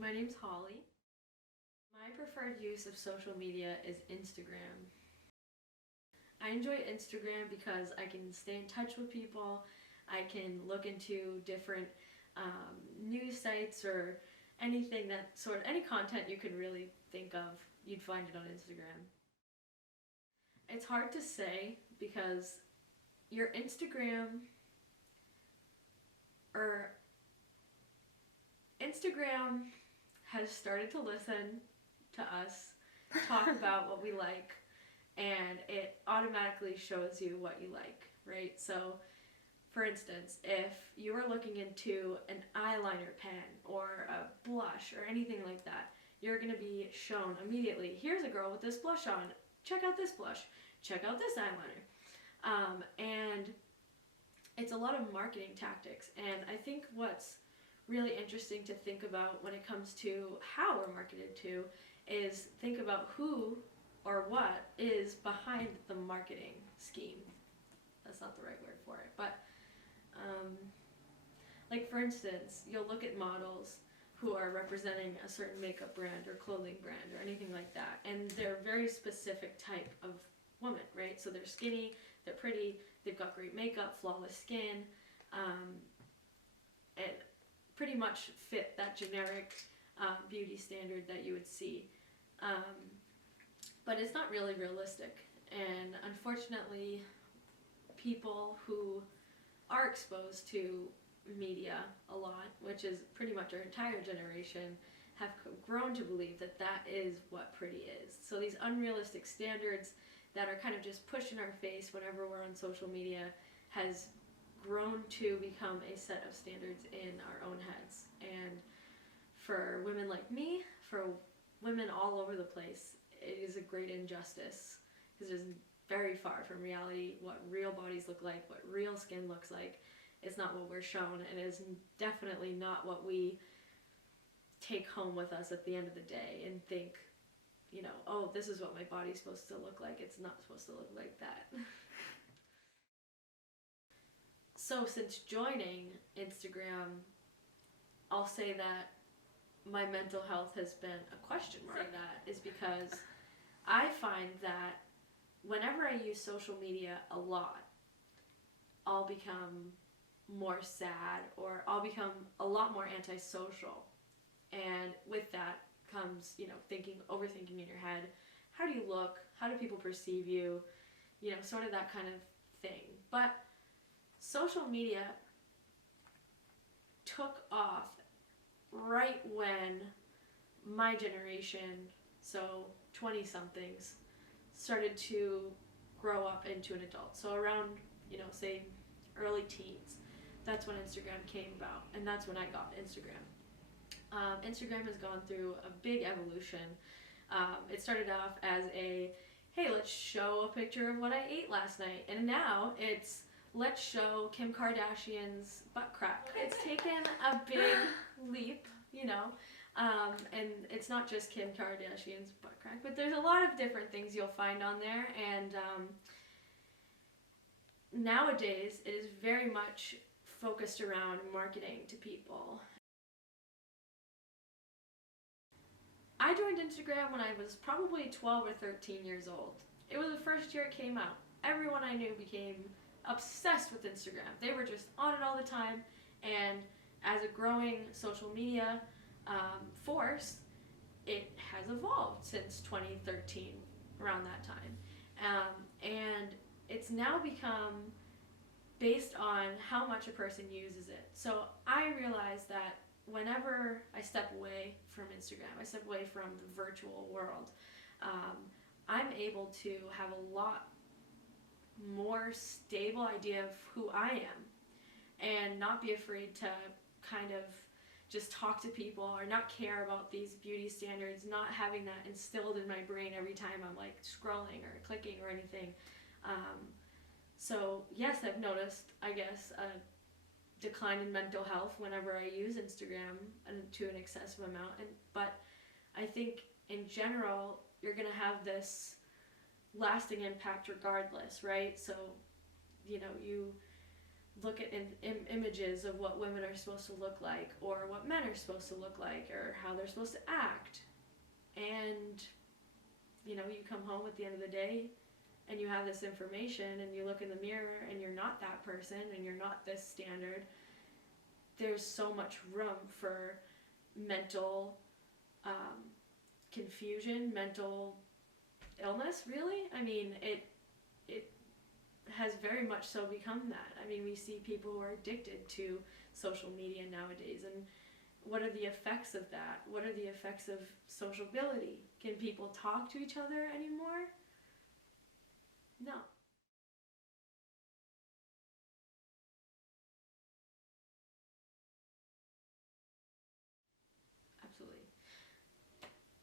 My name's Holly. My preferred use of social media is Instagram. I enjoy Instagram because I can stay in touch with people. I can look into different news sites or anything any content you could really think of, you'd find it on Instagram. It's hard to say because your Instagram or Instagram has started to listen to us talk about what we like, and it automatically shows you what you like, right? So, for instance, if you are looking into an eyeliner pen or a blush or anything like that, you're going to be shown immediately, here's a girl with this blush on, check out this blush, check out this eyeliner. And it's a lot of marketing tactics, and I think what's really interesting to think about when it comes to how we're marketed to is think about who or what is behind the marketing scheme. That's not the right word for it, but like for instance, you'll look at models who are representing a certain makeup brand or clothing brand or anything like that, and they're a very specific type of woman, right? So they're skinny, they're pretty, they've got great makeup, flawless skin, and pretty much fit that generic beauty standard that you would see. But it's not really realistic, and unfortunately, people who are exposed to media a lot, which is pretty much our entire generation, have grown to believe that that is what pretty is. So these unrealistic standards that are kind of just pushed in our face whenever we're on social media has grown to become a set of standards in our own heads. And for women like me, for women all over the place, it is a great injustice because it is very far from reality what real bodies look like, what real skin looks like. It's not what we're shown, and it is definitely not what we take home with us at the end of the day and think, oh, this is what my body's supposed to look like. It's not supposed to look like that. So since joining Instagram, I'll say that my mental health has been a question mark. That is because I find that whenever I use social media a lot, I'll become more sad or I'll become a lot more antisocial. And with that comes, overthinking in your head. How do you look? How do people perceive you? Sort of that kind of thing. But social media took off right when my generation, so 20-somethings, started to grow up into an adult. So around, say early teens, that's when Instagram came about, and that's when I got Instagram. Instagram has gone through a big evolution. It started off as hey, let's show a picture of what I ate last night, and now it's let's show Kim Kardashian's butt crack. It's taken a big leap, and it's not just Kim Kardashian's butt crack, but there's a lot of different things you'll find on there, and nowadays it is very much focused around marketing to people. I joined Instagram when I was probably 12 or 13 years old. It was the first year it came out. Everyone I knew became obsessed with Instagram. They were just on it all the time, and as a growing social media force, it has evolved since 2013, around that time. And it's now become based on how much a person uses it. So I realized that whenever I step away from Instagram, I step away from the virtual world, I'm able to have a lot more stable idea of who I am and not be afraid to kind of just talk to people or not care about these beauty standards, not having that instilled in my brain every time I'm like scrolling or clicking or anything. So yes, I've noticed, I guess, a decline in mental health whenever I use Instagram to an excessive amount. But I think in general, you're going to have this lasting impact regardless, right? So, you look at images of what women are supposed to look like, or what men are supposed to look like, or how they're supposed to act. And, you know, you come home at the end of the day and you have this information and you look in the mirror and you're not that person and you're not this standard. There's so much room for mental confusion, mental illness, really. I mean, it has very much so become that. I mean, we see people who are addicted to social media nowadays, and what are the effects of that? What are the effects of sociability? Can people talk to each other anymore? No. Absolutely.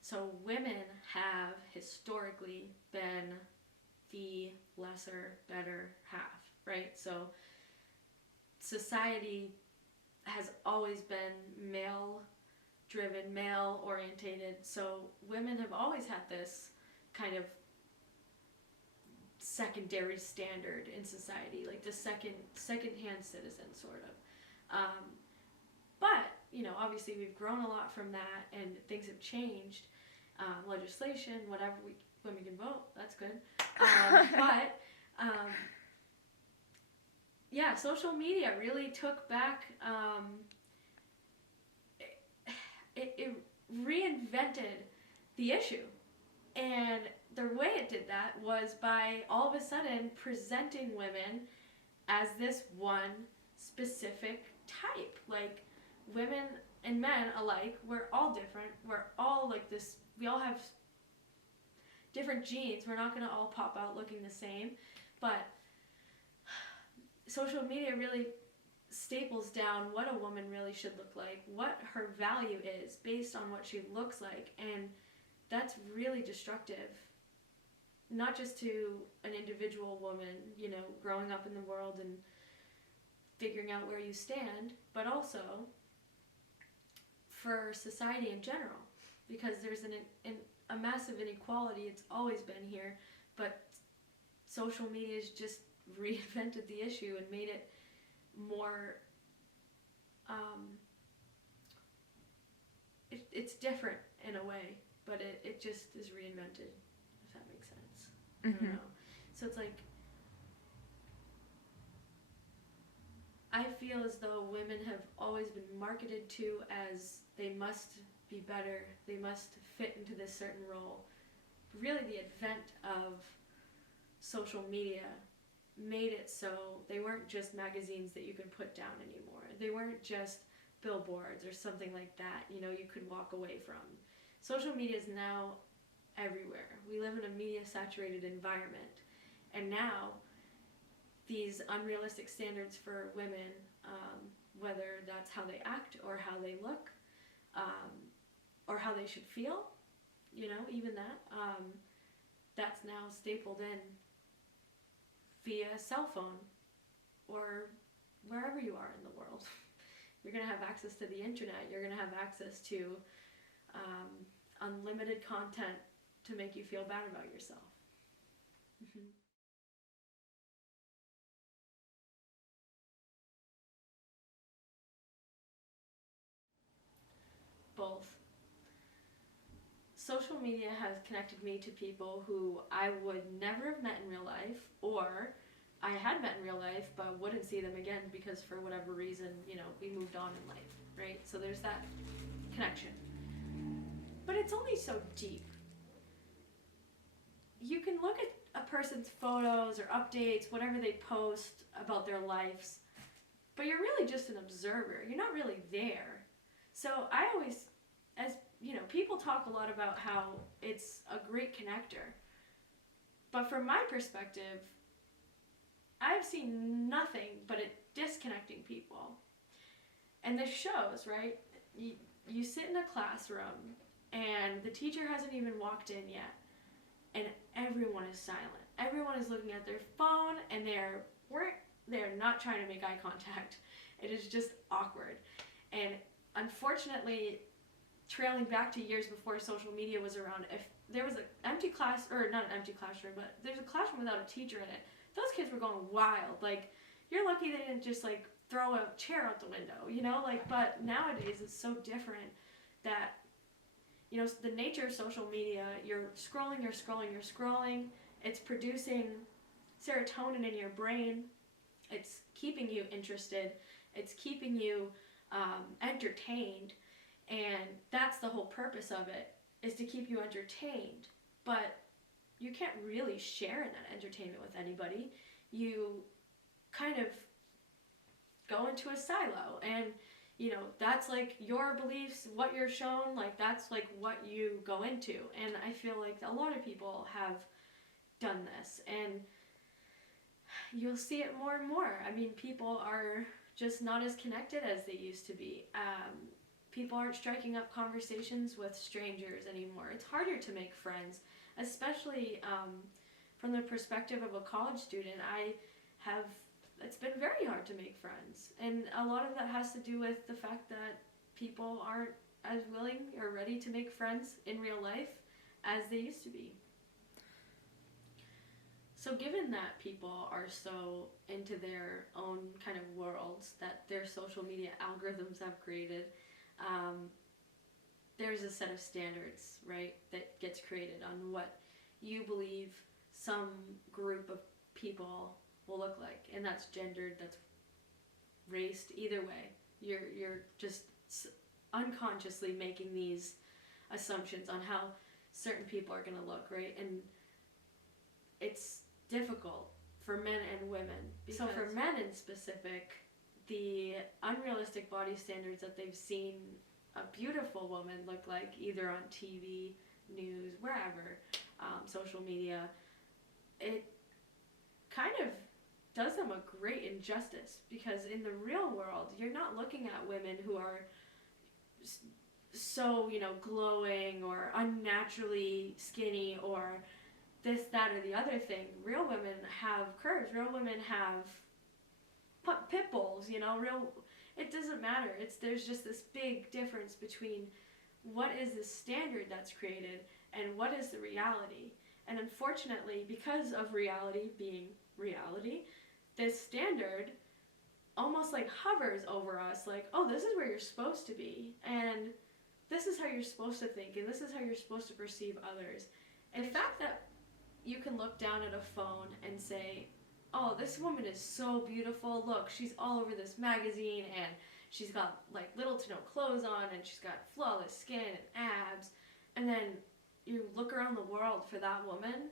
So women have historically been the lesser, better half, right? So society has always been male driven, male orientated. So women have always had this kind of secondary standard in society, like the second-hand citizen, sort of. But, you know, obviously we've grown a lot from that, and things have changed. Legislation, whatever, women can vote, that's good. But, yeah, social media really took back, it reinvented the issue. And the way it did that was by all of a sudden presenting women as this one specific type. Like, women and men alike, we're all different. We're all like this, we all have different genes. We're not going to all pop out looking the same. But social media really staples down what a woman really should look like, what her value is based on what she looks like. And that's really destructive, not just to an individual woman, you know, growing up in the world and figuring out where you stand, but also for society in general, because there's a massive inequality. It's always been here, but social media has just reinvented the issue and made it more, it's different in a way, but it just is reinvented, if that makes sense. I don't know. So it's like, I feel as though women have always been marketed to as they must be better, they must fit into this certain role. Really, the advent of social media made it so they weren't just magazines that you could put down anymore. They weren't just billboards or something like that, you know, you could walk away from. Social media is now everywhere. We live in a media-saturated environment. And now, these unrealistic standards for women, whether that's how they act or how they look, or how they should feel, you know, even that, that's now stapled in via cell phone or wherever you are in the world. You're going to have access to the internet. You're going to have access to unlimited content to make you feel bad about yourself. Both. Social media has connected me to people who I would never have met in real life, or I had met in real life but wouldn't see them again because for whatever reason, you know, we moved on in life, right? So there's that connection. But it's only so deep. You can look at a person's photos or updates, whatever they post about their lives, but you're really just an observer. You're not really there. So I always, as you know, people talk a lot about how it's a great connector. But from my perspective, I've seen nothing but it disconnecting people. And this shows, right? You sit in a classroom and the teacher hasn't even walked in yet. And everyone is silent. Everyone is looking at their phone and they're not trying to make eye contact. It is just awkward. And unfortunately, trailing back to years before social media was around, if there was an empty class, or not an empty classroom, but there's a classroom without a teacher in it, those kids were going wild. Like, you're lucky they didn't just like throw a chair out the window, you know, like, but nowadays it's so different that, you know, the nature of social media, you're scrolling, it's producing serotonin in your brain, it's keeping you interested, it's keeping you entertained, and that's the whole purpose of it, is to keep you entertained. But you can't really share in that entertainment with anybody. You kind of go into a silo, and you know, that's like your beliefs, what you're shown, like that's like what you go into. And I feel like a lot of people have done this, and you'll see it more and more. I mean, people are just not as connected as they used to be. People aren't striking up conversations with strangers anymore. It's harder to make friends, especially from the perspective of a college student. It's been very hard to make friends. And a lot of that has to do with the fact that people aren't as willing or ready to make friends in real life as they used to be. So given that people are so into their own kind of worlds that their social media algorithms have created, there's a set of standards, right, that gets created on what you believe some group of people will look like. And that's gendered, that's raced, either way. You're just unconsciously making these assumptions on how certain people are going to look, right? And it's difficult for men and women. So for men in specific, the unrealistic body standards that they've seen a beautiful woman look like, either on TV, news, wherever, social media, it kind of does them a great injustice, because in the real world, you're not looking at women who are so, you know, glowing or unnaturally skinny or this, that, or the other thing. Real women have curves. Real women have pit bulls, you know, it doesn't matter. There's just this big difference between what is the standard that's created and what is the reality. And unfortunately, because of reality being reality, this standard almost like hovers over us, like, oh, this is where you're supposed to be, and this is how you're supposed to think, and this is how you're supposed to perceive others. And the fact that you can look down at a phone and say, oh, this woman is so beautiful, look, she's all over this magazine, and she's got like little to no clothes on, and she's got flawless skin and abs, and then you look around the world for that woman,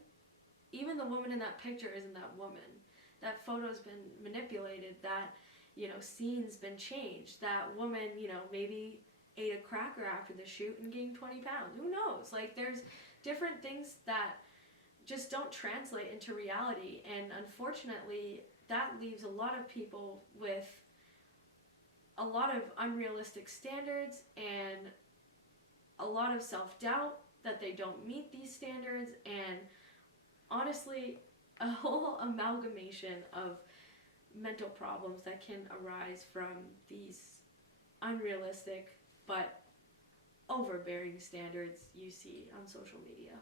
even the woman in that picture isn't that woman. That photo's been manipulated, that, you know, scene's been changed, that woman, you know, maybe ate a cracker after the shoot and gained 20 pounds. Who knows? Like, there's different things that just don't translate into reality, and unfortunately, that leaves a lot of people with a lot of unrealistic standards and a lot of self-doubt that they don't meet these standards, and honestly, a whole amalgamation of mental problems that can arise from these unrealistic but overbearing standards you see on social media.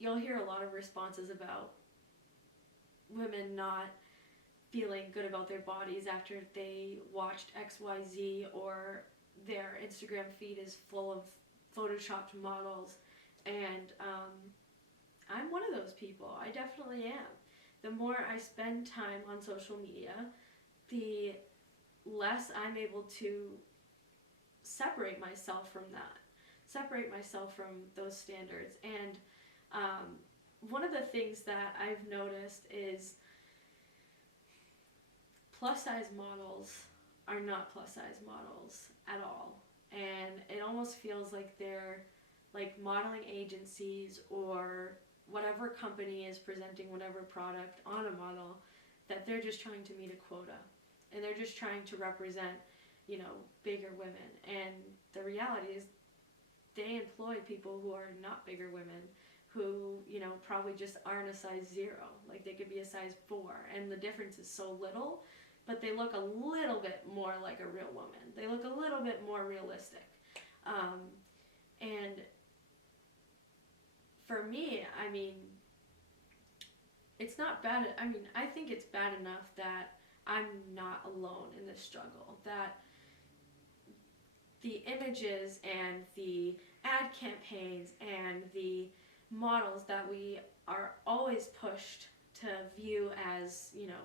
You'll hear a lot of responses about women not feeling good about their bodies after they watched XYZ, or their Instagram feed is full of photoshopped models. And I'm one of those people. I definitely am. The more I spend time on social media, the less I'm able to separate myself from that, separate myself from those standards. And one of the things that I've noticed is plus size models are not plus size models at all. And it almost feels like they're like modeling agencies or whatever company is presenting whatever product on a model, that they're just trying to meet a quota. And they're just trying to represent, you know, bigger women. And the reality is they employ people who are not bigger women, who, you know, probably just aren't a size 0. Like, they could be a size 4, and the difference is so little, but they look a little bit more like a real woman. They look a little bit more realistic. And for me, I mean, it's not bad. I mean, I think it's bad enough that I'm not alone in this struggle. That the images and the ad campaigns and the models that we are always pushed to view as, you know,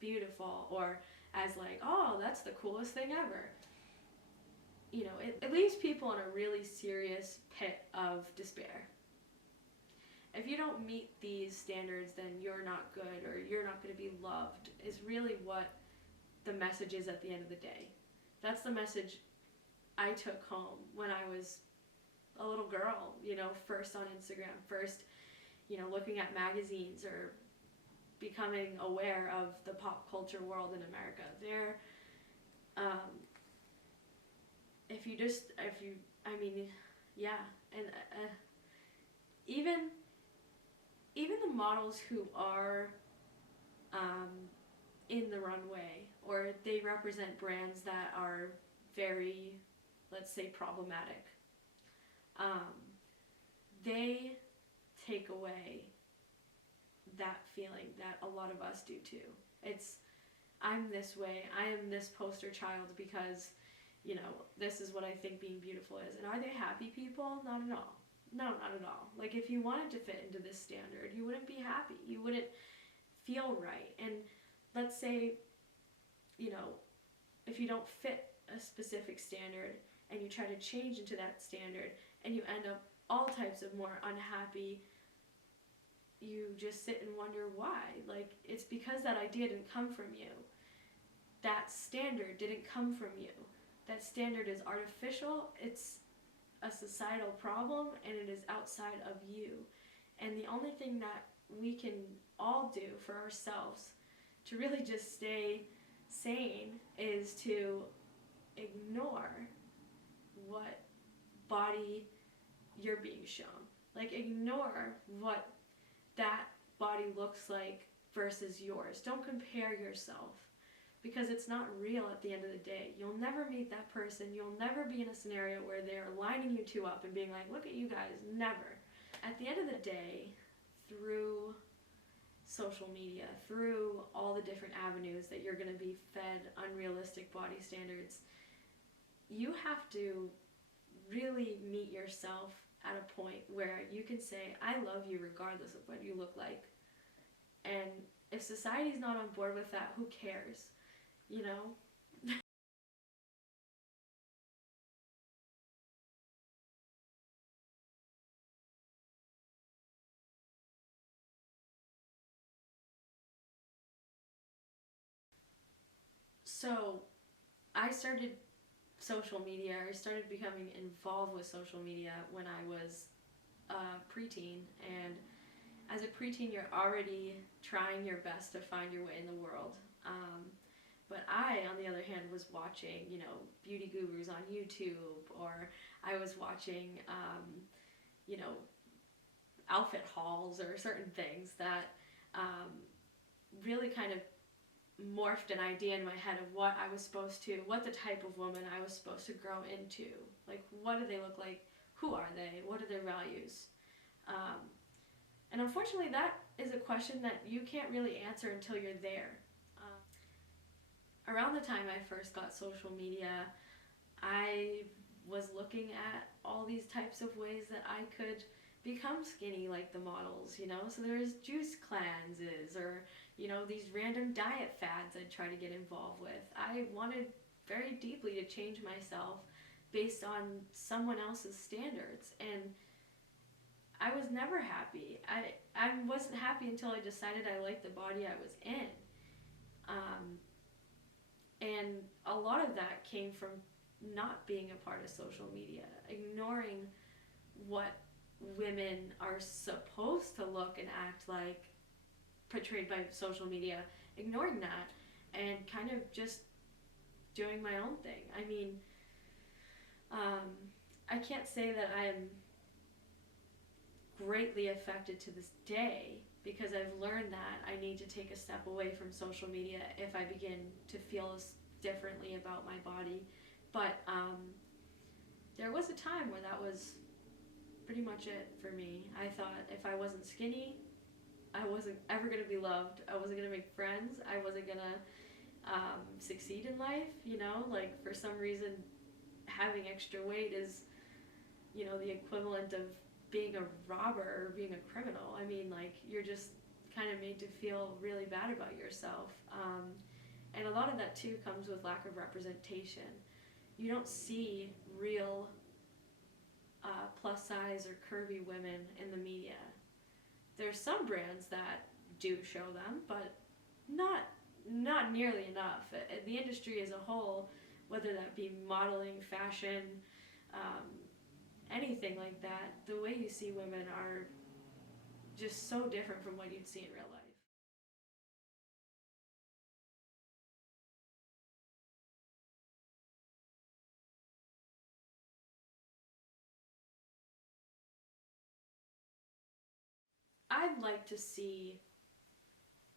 beautiful or as like, oh, that's the coolest thing ever. You know, it leaves people in a really serious pit of despair. If you don't meet these standards, then you're not good or you're not going to be loved, is really what the message is at the end of the day. That's the message I took home when I was a little girl, you know, first on Instagram, first, you know, looking at magazines or becoming aware of the pop culture world in America. Even the models who are in the runway, or they represent brands that are very, let's say, problematic, they take away that feeling that a lot of us do too. It's, I'm this way, I am this poster child because, you know, this is what I think being beautiful is. And are they happy people? Not at all. No, not at all. Like, if you wanted to fit into this standard, you wouldn't be happy. You wouldn't feel right. And let's say, you know, if you don't fit a specific standard and you try to change into that standard and you end up all types of more unhappy, you just sit and wonder why. Like, it's because that idea didn't come from you. That standard didn't come from you. That standard is artificial. It's a societal problem, and it is outside of you. And the only thing that we can all do for ourselves to really just stay sane is to ignore what body you're being shown. Like, ignore what that body looks like versus yours. Don't compare yourself, because it's not real at the end of the day. You'll never meet that person. You'll never be in a scenario where they're lining you two up and being like, look at you guys. Never. At the end of the day, through social media, through all the different avenues that you're going to be fed unrealistic body standards, you have to really meet yourself at a point where you can say, I love you regardless of what you look like. And if society's not on board with that, who cares? You know? So I started social media, I started becoming involved with social media when I was a preteen. And as a preteen, you're already trying your best to find your way in the world. But I, on the other hand, was watching, you know, beauty gurus on YouTube, or I was watching, you know, outfit hauls or certain things that really kind of morphed an idea in my head of what I was supposed to, what the type of woman I was supposed to grow into. Like, what do they look like? Who are they? What are their values? And unfortunately, that is a question that you can't really answer until you're there. Around the time I first got social media, I was looking at all these types of ways that I could become skinny like the models, you know? So there's juice cleanses, or, you know, these random diet fads I'd try to get involved with. I wanted very deeply to change myself based on someone else's standards, and I was never happy. I wasn't happy until I decided I liked the body I was in. And a lot of that came from not being a part of social media, ignoring what women are supposed to look and act like portrayed by social media, ignoring that and kind of just doing my own thing. I mean, I can't say that I am greatly affected to this day because I've learned that I need to take a step away from social media if I begin to feel differently about my body. But there was a time where that was pretty much it for me. I thought if I wasn't skinny, I wasn't ever going to be loved. I wasn't going to make friends. I wasn't going to succeed in life, you know? Like, for some reason, having extra weight is, you know, the equivalent of being a robber or being a criminal. I mean, like, you're just kind of made to feel really bad about yourself. And a lot of that, too, comes with lack of representation. You don't see real plus size or curvy women in the media. There's some brands that do show them, but not nearly enough. The industry as a whole, whether that be modeling, fashion, anything like that, the way you see women are just so different from what you'd see in real life. I'd like to see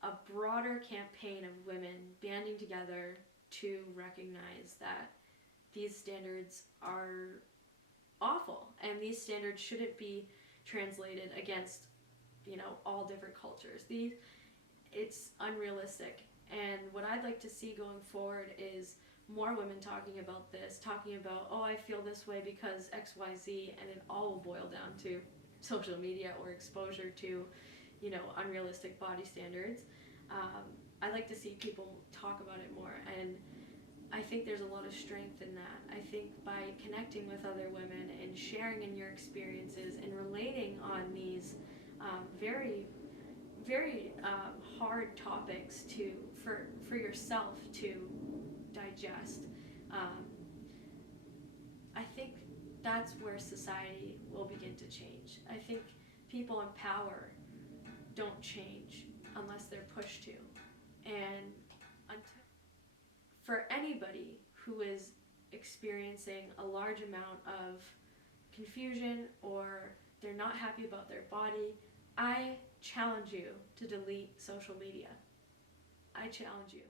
a broader campaign of women banding together to recognize that these standards are awful and these standards shouldn't be translated against, you know, all different cultures. It's unrealistic. And what I'd like to see going forward is more women talking about this, talking about, oh, I feel this way because XYZ, and it all will boil down to social media or exposure to, you know, unrealistic body standards. I like to see people talk about it more, and I think there's a lot of strength in that. I think by connecting with other women and sharing in your experiences and relating on these very, very hard topics for yourself to digest, I think that's where society will begin to change. I think people in power don't change unless they're pushed to. And for anybody who is experiencing a large amount of confusion or they're not happy about their body, I challenge you to delete social media. I challenge you.